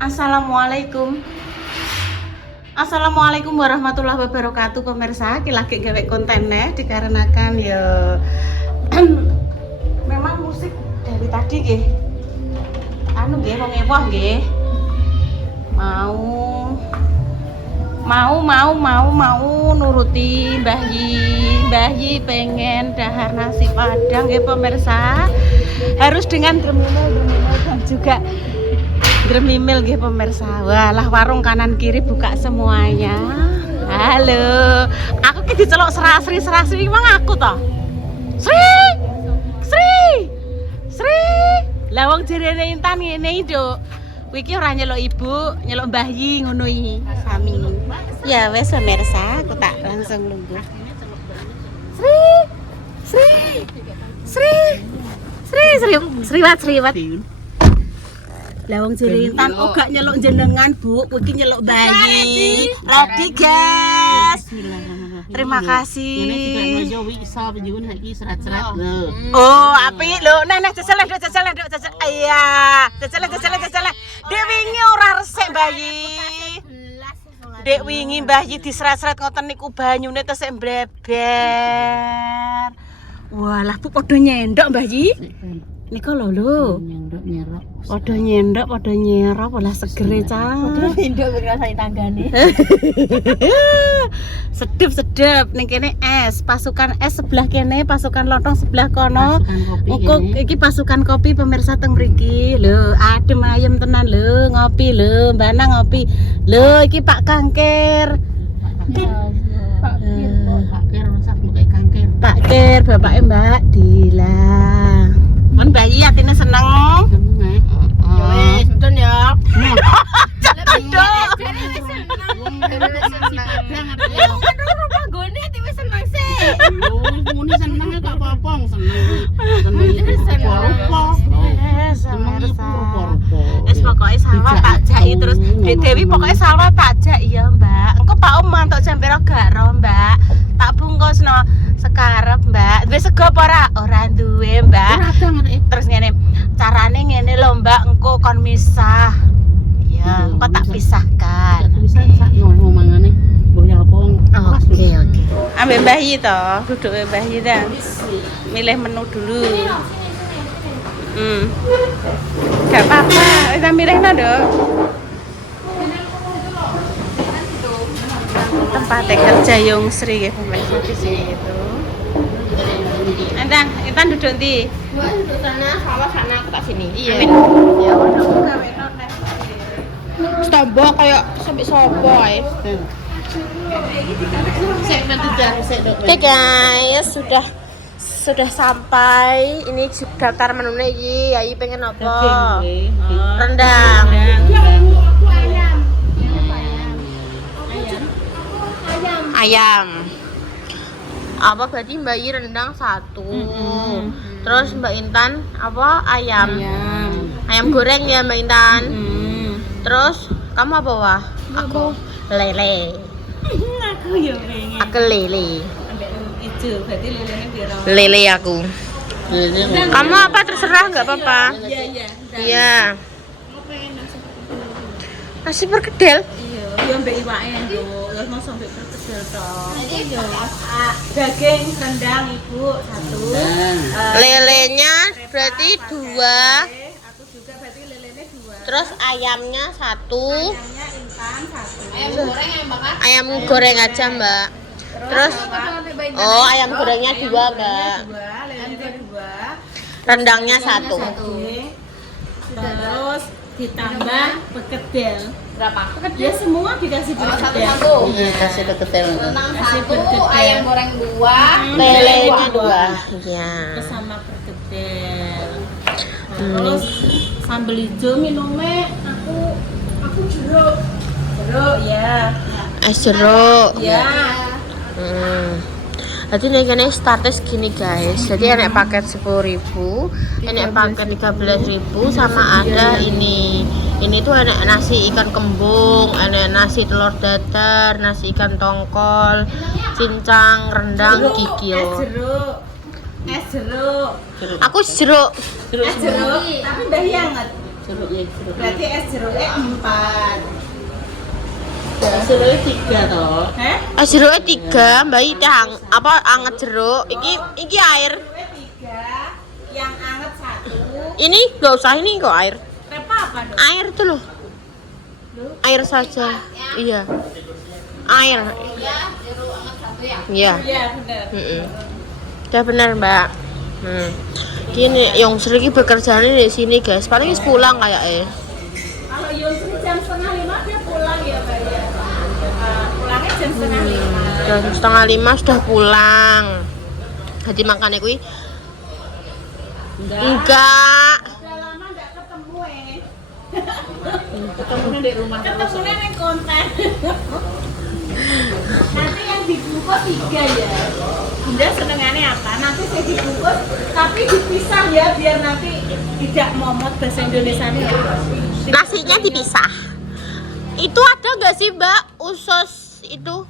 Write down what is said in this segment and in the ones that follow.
Assalamualaikum. Assalamualaikum warahmatullahi wabarakatuh pemirsa. Ki lagi gawe kontennya dikarenakan ya memang musik dari tadi nggih. Anu nggih wong ewoh nggih. Mau nuruti Mbah Yi pengen dahar nasi padang nggih pemirsa. Harus dengan dremimel dan juga Dremimil nggih pemirsa. Walah warung kanan kiri buka semuanya. Halo. Aku ki diceluk Serasri emang aku toh. Sri. Lah wong jarene Intan ngene iki, Nduk. Kuwi ki ora nyeluk ibu, nyeluk Mbah Yi ngono iki. Sami. Ya wes pemirsa, aku tak langsung lungguh. Sriwat. Lawang Intan gak nyeluk jenengan Bu, kuwi nyeluk bayi. Ready guys. Terima kasih. Oh, apik lho. Nah, jajal. Iya, jajal. Dek wingi ora resik bayi. Dek wingi Mbah Yi diseret-seret ngoten niku banyune tesih mbleber. Walah, Bu padha nyendok Mbah Yi. Nika lho. Padha nyendok, padha nyerop, lah segere cah. Padha nyendok ngrasani tanggane. Sedep. Ning kene es, pasukan es sebelah kene, pasukan lontong sebelah kono. Engko iki pasukan kopi pemirsa teng mriki. Lho, adem ayem tenan lho, ngopi lho, Mbak Nang ngopi. Lho, iki Pak Kangkir. Pak Kir, bapake Mbak Dila. Mun bayi atine seneng. Ya wis, muten ya. Pokoknya sawah tak jai terus Dek Dewi pokoknya sawah tak jai ya Mbak. Engko Pak Om mantuk jam pira gak ro Mbak. Tak bungkusno sekarep Mbak. Duwe sego apa ora? Ora duwe Mbak. Terus ngene, carane ngene lho Mbak, engko kon misah. Iya, engko tak pisahkan. Oke. Ambil Mbah Yi toh, duduk Mbah Yi dah. Milih menu dulu. Gak apa-apa, kita milihnya dong. Tempat kerja Yung Sri ya pemirsa di sini itu. Intan duduk di. Gua duduk sana, sama sana aku tak sini. Iya. Ya udah aku gawe nonton. Stombo kayak sampai sopo ae. Oke guys, sudah sampai. Ini daftar menunya iki. Ayi pengen apa? Rendang. Ayam. Apa berarti Mbak Yi rendang 1. Terus Mbak Intan apa? Ayam. Goreng ya Mbak Intan. Terus kamu apa wah? Aku lele. Aku lele. Ijo, berarti lelenya piro? Lele aku. Kamu apa terserah nggak apa-apa. Iya. Nasi perkedel. Iya, mbek iwake lho. Terus mau sampai perkedel toh. Daging rendang Ibu 1. Lelenya berarti 2. Aku juga berarti lelenya 2. Terus ayamnya 1. Ayamnya Intan 1. Ayam goreng aja, Mbak. Terus ayam gorengnya 2, Mbak. Rendangnya 1. Terus ditambah perkedel. Berapa? Ya semua dikasih perkedel. Iya, kasih perkedel. Kasih perkedel. Ayam goreng 2, lelenya 2. Iya. Sama perkedel. Terus sambal hijau minumnya aku jeruk ya. Es jeruk. Ya. Jadi ini startnya segini guys. Jadi enak paket 10.000, enak paket 13.000, sama ada ini. Ini tuh enak nasi ikan kembung, enak nasi telur dadar, nasi ikan tongkol, cincang, rendang, kikil. Es jeruk. Aku jeruk. Tapi Mbah Yi anget. Jeruknya. Berarti es jeruknya 4. Es jeruknya 3 toh. Heh? Es jeruknya 3, Mbak teh apa anget jeruk. Iki air. Jeruknya 3, yang anget 1. Ini nggak usah ini kok air. Repa apa dong? Air tuh loh. Air saja. Iya. Air. Jeruk anget 1 ya. Iya. Iya bener. Udah benar Mbak. Gini, yang sering bekerja di sini guys. Paling pulang kayak Kalau Yusri jam 4:30 dia pulang ya Mbak ya. Pulangnya jam 4:30. Jam 4:30 sudah pulang. Jadi makannya kui enggak. Udah lama nggak ketemu Ketemunya di rumah terus. Ketemunya yang konten. Nanti yang dibungkus 3 ya. Bunda senengannya apa? Nanti saya dibungkus tapi dipisah ya biar nanti tidak momot bahasa Indonesia nih. Nasinya dipisah. Itu ada nggak sih Mbak usus itu?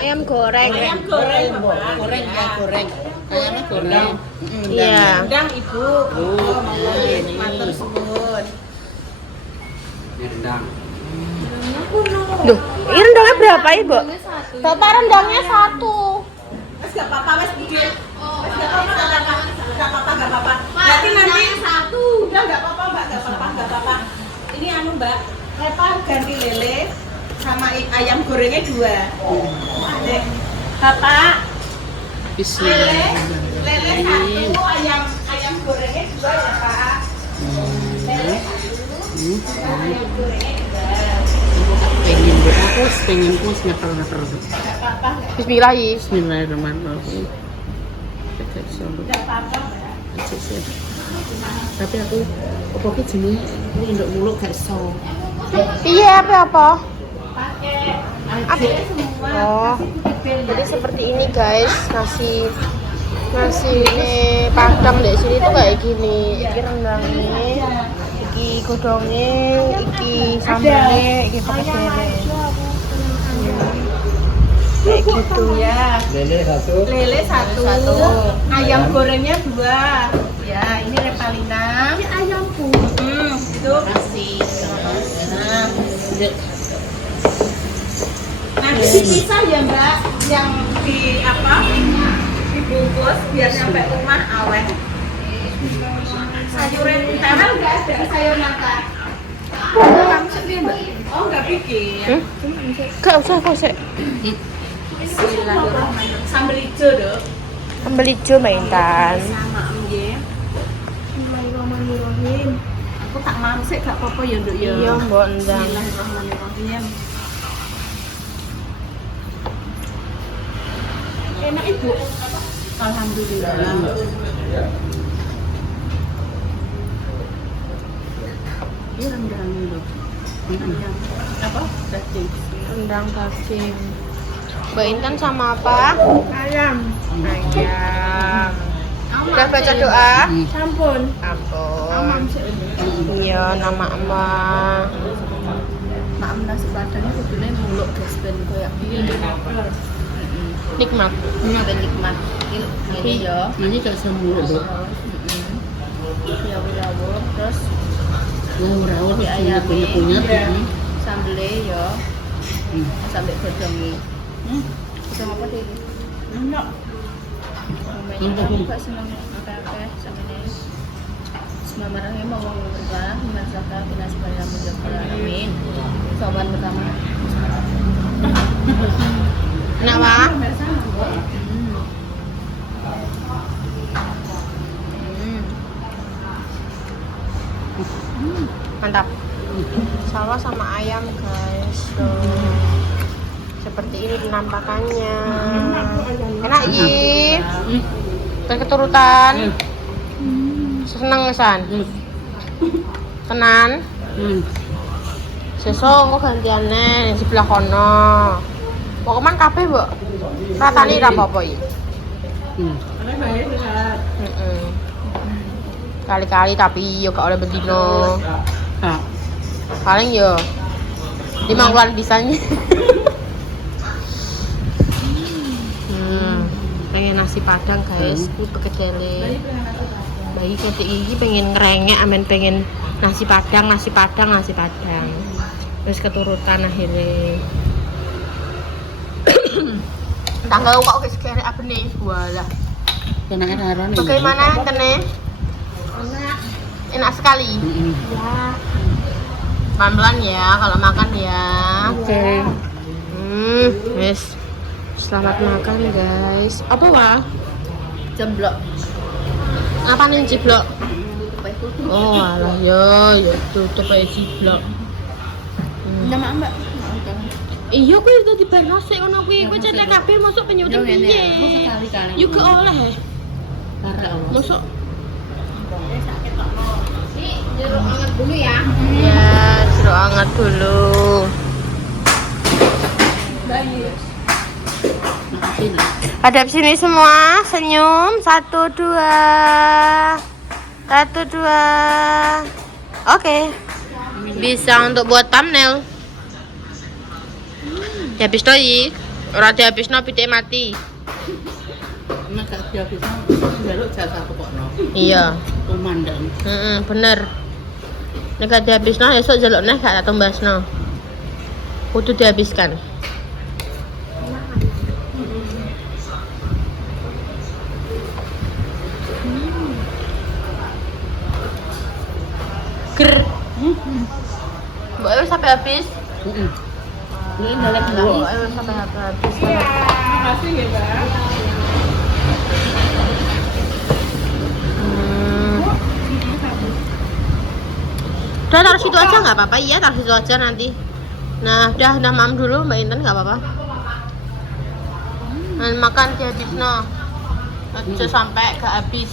Ayam goreng. Ayam goreng, Bapak. Goreng ya, goreng. Ayamnya goreng. Iya. Undang Ibu. Matur suwun. Duh, ini rendangnya berapa Ibu? Bapak rendangnya 1. Mas gak apa-apa, Mas Budi. Mas gak apa-apa, gak apa-apa. Berarti nanti 1. Udah gak apa-apa, Mbak, gak apa-apa. Ini anu, Mbak. Repa ganti lele sama ayam gorengnya 2. Dek. Bapak, lele 1, ayam gorengnya 2 ya, Pak. Lele 1, ayam gorengnya 2. Pengen puas ngapal-ngapal. Gak apa-apa, Mbak. Bismillah. Bismillahirrahmanirrahim. Gak apa-apa, Mbak. Tapi aku pokoknya jenis ini induk muluk gak so. Iya, apa? Pakai Apa? semua. Oh. Jadi seperti ini guys, nasi ini Padang di sini tuh kayak gini. Iki rendangnya, iki godongnya, iki sambalnya, iki pekerjaannya. Kayak gitu. Ya. Lele 1, ayam gorengnya 2. Ya, ini Repalina. Ini ayamku. Itu. Kasih. Nah, nanti dipisah ya Mbak, yang di apa? Dibungkus biar sampai rumah awet. Sayuran terang nggak ada, sayur nangka. Kamu sendiri Mbak? Oh nggak bikin. Gak usah kok sih. Bismillahirrahmanirrahim. Sambal hijau dong. Sambal hijau Mbak Intan. Sama nggih. Bismillahirrahmanirrahim. Aku tak mau sih gak apa-apa ya Nduk ya. Iya Mbak Endang. Bismillahirrahmanirrahim. Enak Ibu. Alhamdulillah. Ini rendangnya loh. Ayam. Apa? Daging. Rendang daging. Mbak Intan sama apa? Ayam. Ayam. Udah baca doa? Sampun. Ampun. Iya, nama emak. Mak nasi padangnya kudune muluk guys ben koyo Nikmat. Ben nikmat. Ini ya. Ini gak semuluk loh. ya wurawur terus Rawur-rawur di ayam punya. sambelnya ya sampai godongnya godong apa deh enak Mbak seneng akeh-akeh samene Bismillahirrahmanirrahim Allahumma berkah dengan zakat binas barang mujabal amin soban pertama Kenapa? Mantap. Sawah sama ayam guys. Tuh. Seperti ini penampakannya. Enak Yi. Keturutan. Seneng San. Tenan. Sesuk kok gantiane di sebelah kono. Mau keman kabeh, Mbok. Ratane ra apa-apa iki. Kali-kali tapi yo gak oleh bendino. Paling yo 5 bulan bisanya. Pengen nasi padang guys, ku pekedele. Bayi ketik iki pengen ngerengek, amen pengen nasi padang. Terus keturutan akhirnya. Tanggal kok wis kerek apa nih? Walah. Bagaimana kene? Enak sekali. Ya. Pelan-pelan ya kalau makan ya. Oke. Wis. Selamat makan guys. Apa wah? Jemblok. Apa nih ciblok? Oh alah yo tutup ae ciblok. Nama Mbak. Iya kuwi udah dibalas sik ngono kuwi. Kowe cetek kabeh mosok penyuting piye? Yo ke oleh. Mosok Jeruk anget dulu ya. ya, jeruk hangat dulu. Hadap sini semua, senyum. 1, 2. 1, 2. Oke. Bisa untuk buat thumbnail. Dihabis doi. Ora dihabisno pitik mati. Nek gak dihabisno njaluk jatah pokokno. Iya. Komandan. Bener. Nek gak dihabisno esuk jaluk neh gak tak tumbasno. Kudu dihabiskan. Ger. Mbak Ewa sampai habis. Ini balik Mbak Ewa sampai habis. Makasih ya, Mbak. Udah taruh situ aja nggak apa-apa, iya taruh situ aja nanti. Nah, udah maam dulu Mbak Intan nggak apa-apa. Dan makan dihabisno. Aja sampai gak habis.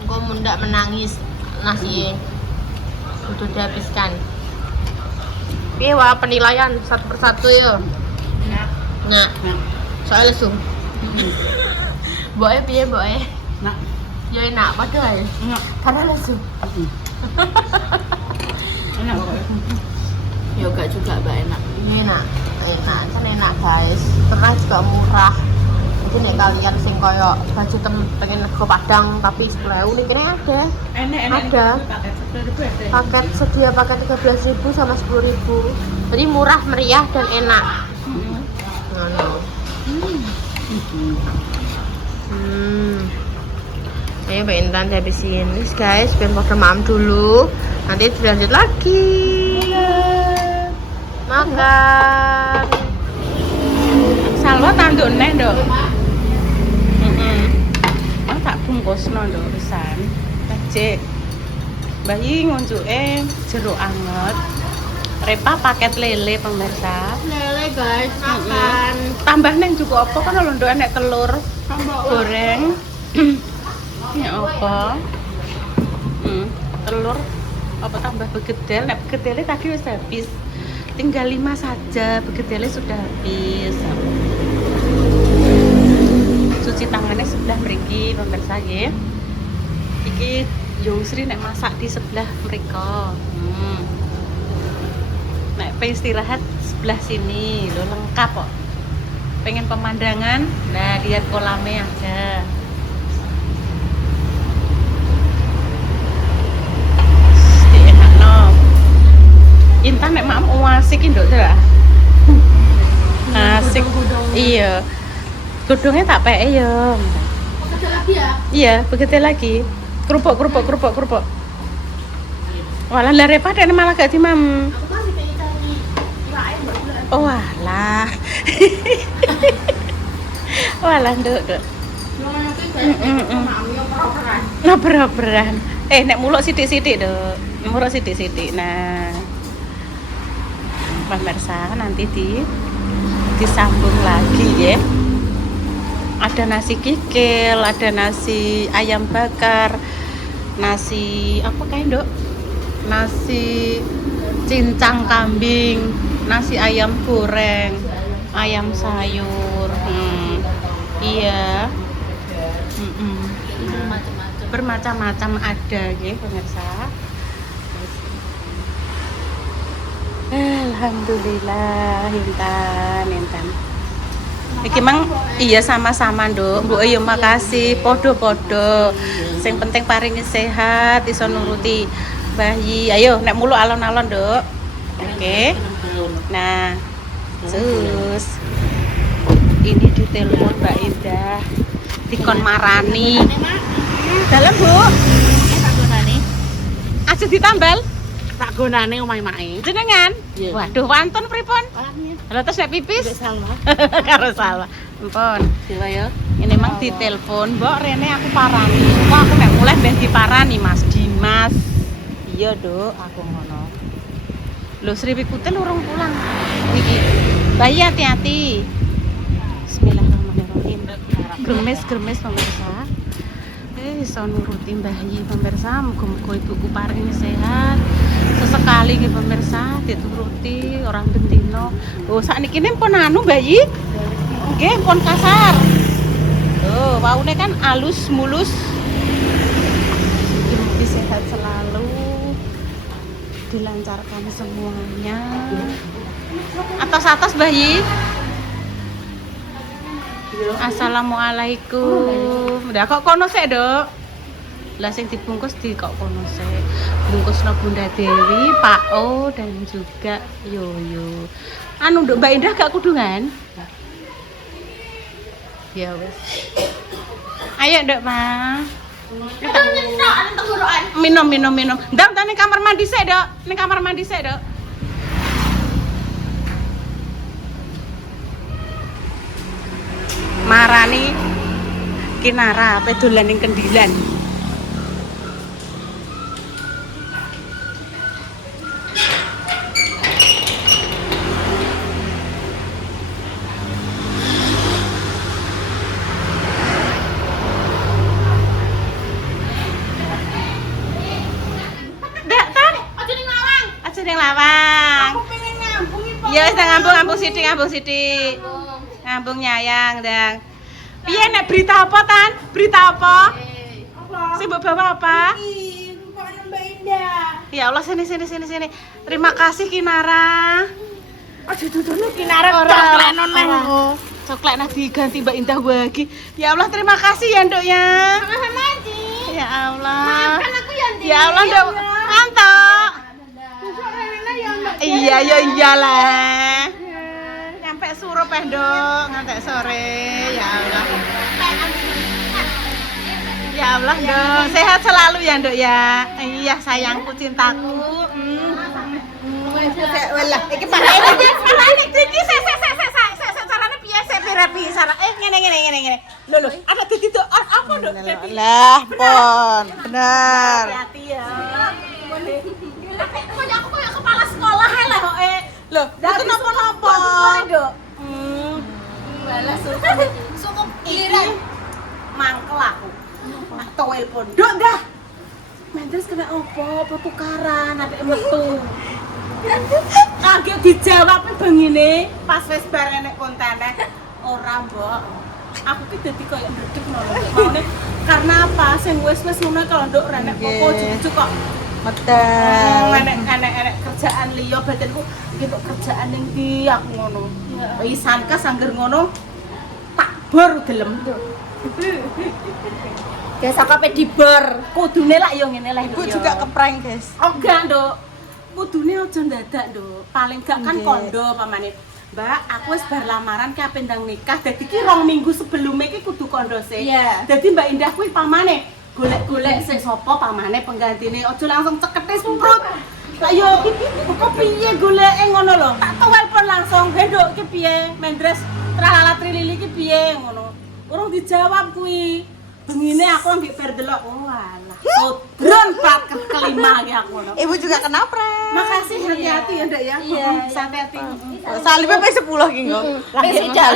Engko mundak menangis nasi. Udah dihabiskan. Piye wah penilaian satu persatu yo. Nah, soal lesu. Boe piye boe? Nak. Ya enak padahal. Karena lesu. Enak kok. Yoga juga Mbak enak. Enak kan enak guys. Pernah juga murah. Jadi nek kalian sing koyo budget pengen ke Padang tapi 10.000 nih kene ada. Ada. Paket sedia paket 13.000 sama 10.000. Jadi murah, meriah dan enak. Ayo Mbak Intan habisin. Nih guys, biar pada maam dulu. Nanti dilanjut lagi. Makan. Salwa tanduk neh, Nduk. Tak bungkusno, Nduk, pisan. Cek. Bayi ngunjuke jeruk anget. Repa paket lele pemirsa. Lele guys, makan. Tambah neng juga apa kan lho Nduk enek telur goreng. Ya apa? Telur apa tambah begedel? Nek begedelnya tadi wis habis. Tinggal 5 saja, begedelnya sudah habis. Cuci tangannya sebelah mriki pemirsa nggih. Iki Yung Sri nek masak di sebelah mereka. Nek pengen istirahat sebelah sini, lo lengkap kok. Pengen pemandangan, nah lihat kolamnya ada. Enak no. Intan nek mak asik nduk ta. Asik. Iya. Godongnya tak peke ya. Begitu lagi ya? Iya, begitu lagi. Kerupuk. Walah lah repot malah gak dimam. Aku masih pengen cari iwake mbak. Oh walah. Walah nduk. Nah beran. Nek muluk sithik-sithik, Nduk. Muluk sithik-sithik. Nah. Pemirsa nanti disambung lagi ya. Ada nasi kikil, ada nasi ayam bakar, nasi apa kayak Nduk? Nasi cincang kambing, nasi ayam goreng, ayam sayur. Iya. Bermacam-macam ada ya pemirsa. Alhamdulillah Intan. Iki mang iya sama-sama, Nduk. Mbok yo makasih podo-podo. Sing penting paringi sehat, iso nuruti bayi. Ayo nek mulu alon-alon, Nduk. Oke. Nah, sus. Ini ditelepon Mbak Indah. Dikon marani. Dalam, Bu. Tak gunane. Aja ditambal. Tak gunane omahe mae. Jenengan? Iya. Waduh, wonten pripun? Orangnya. Lha terus nek pipis? Salma. Karo Salma. Ampun. Dewa ya. Ini mang ditelepon, Mbok Rene aku parani. Kok aku nek mulai ben diparani Mas Dimas. Iya, Duk, aku ngono. Lho Sri Wikutil urung pulang. Iki. Bayi hati-hati. Bismillahirrahmanirrahim. Gremes-gremes pemirsa. Iso nuruti bayi pemirsa, muga-muga ibuku paringi sehat. Sesekali nggih pemirsa dituruti orang bendino. Oh, sakniki pun anu bayi. Nggih, pun kasar. Tuh, waune kan alus mulus. Semoga sehat selalu. Dilancarkan semuanya. Atas-atas bayi. Assalamualaikum. Udah kok kono sik, Dok? Lah sing dibungkus di kok kono sik. Bungkusno Bunda Dewi, Pak O dan juga Yoyo. Anu, Nduk, Mbak Indah gak kudungan? Ya wes. Ayo, Nduk, Ma. Minum. Ndang ning kamar mandi sik, Dok. Ning kamar mandi sik, Dok. Marani Kinara ape dolan ning kendilan. Ndak kan? Aja ning lawang. Aja ning lawang. Aku pengen ngambung iki. Ya wis ngambung sithik. Ngambung nyayang, Dang. Piye nek berita apa, Tan? Berita apa? Apa? Sing mbok bawa apa? Iki, rupane Mbak Indah. Ya Allah, sini. Terima kasih Kinara. Aja dudune Kinara coklat non mengko. Coklat nah diganti Mbak Indah lagi. Ya Allah, terima kasih ya, Nduk ya. Sama-sama, Ci. Ya Allah. Maafkan aku ya, Nduk. Ya Allah, Nduk. Mantap. Besok Rena ya, Mbak. Iya, ya iyalah. Sampai suruh Nduk, ngantek sore. Ya Allah. Ya Allah, Nduk. Sehat selalu ya, Nduk ya. Iya, sayangku, cintaku. Walah, iki parane. Parane iki carane piye sik pirapi cara. Ngene. Lho, ada ditituk apa, Nduk? Lah, pon. Bener. Hati-hati ya. Aku koyo kepala sekolah lah kok. Loh, itu napa-napa? Nduk. Walah sukup giliran. Mangkel aku. Tak telepon. Nduk dah. Mendres kena opo? Tukaran apik metu. Kaget dijawab bengine pas wis bar enek kontene. Ora, Mbok. Aku ki dadi koyo ndredeg ngono. Maune karena apa? Sing wis-wis ngono kalau Nduk renek opo jujuk kok. Betul. Enek kerjaan liya batinku iki kok kerjaan ning ndi aku ngono. Wis sangkas angger ngono tak bor gelem. Guys, akape dibor. Kudune lak yo ngene lah. Ibu juga keprank, guys. Oh, enggak, Nduk. Kudune aja ndadak, Nduk. Paling gak kan kondo pamane. Mbak, aku wis bar lamaran ki ape ndang nikah. Dadi ki 2 minggu sebelumnya ki kudu kondo sih. Dadi Mbak Indah kuwi pamane golek-golek sik sapa pamane penggantine. Aja langsung cekete sprut. Lah yo kok piye goleke ngono lho. Tak telepon langsung, "He, Nduk, ki piye? Mendres tralala trilili ki piye?" ngono. Urung dijawab kuwi. Bengine aku ambek bar delok. Oh alah. Sodron part kelima ki aku ngono. Ibu juga kena prank. Makasih, hati-hati ya, Nduk ya. Iya, hati-hati. Salibnya ping 10 ki nggo. Ping sijak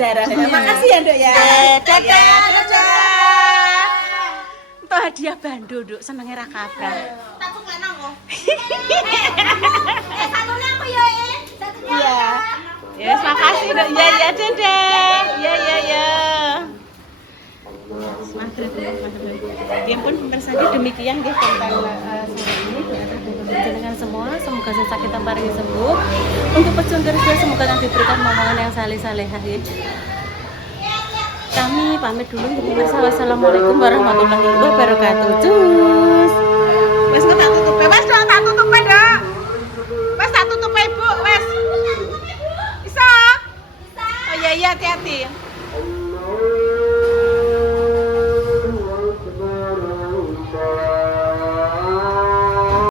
jarak. Makasih ya, Nduk ya. Dadah. Entuk hadiah bando, Nduk. Senenge ra kabrah. Tak tuklekno kok. Satune aku ya, Iya. Ya, makasih, Nduk. Ya, dadah. Ya. Ya pun pemirsa demikian konten sore ini dengan semua, semoga sing sakit paringi sembuh. Untuk pejuang kerja semoga yang diberikan momongan yang saleh-salehah ya. Kami pamit dulu. Wassalamualaikum warahmatullahi wabarakatuh. Cus. Wes kok tak tutup. Wes dong tak tutup dah. Wes tak tutup Ibu, wes. Bisa? Oh iya hati-hati.